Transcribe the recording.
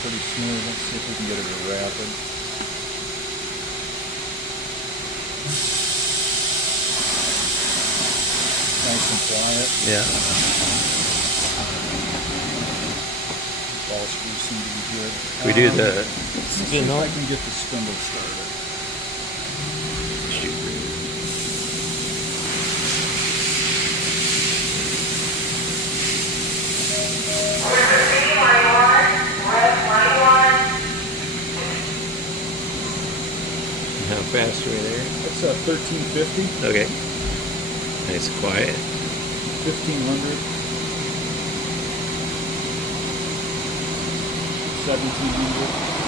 pretty smooth. Let's see if we can get it rapid. Nice and quiet. Yeah. Ball screws seem to be good. We do the spin up. I can get the spindle started. shoot. How fast are we there? That's 1350. Okay. Nice quiet. 1500. 1700.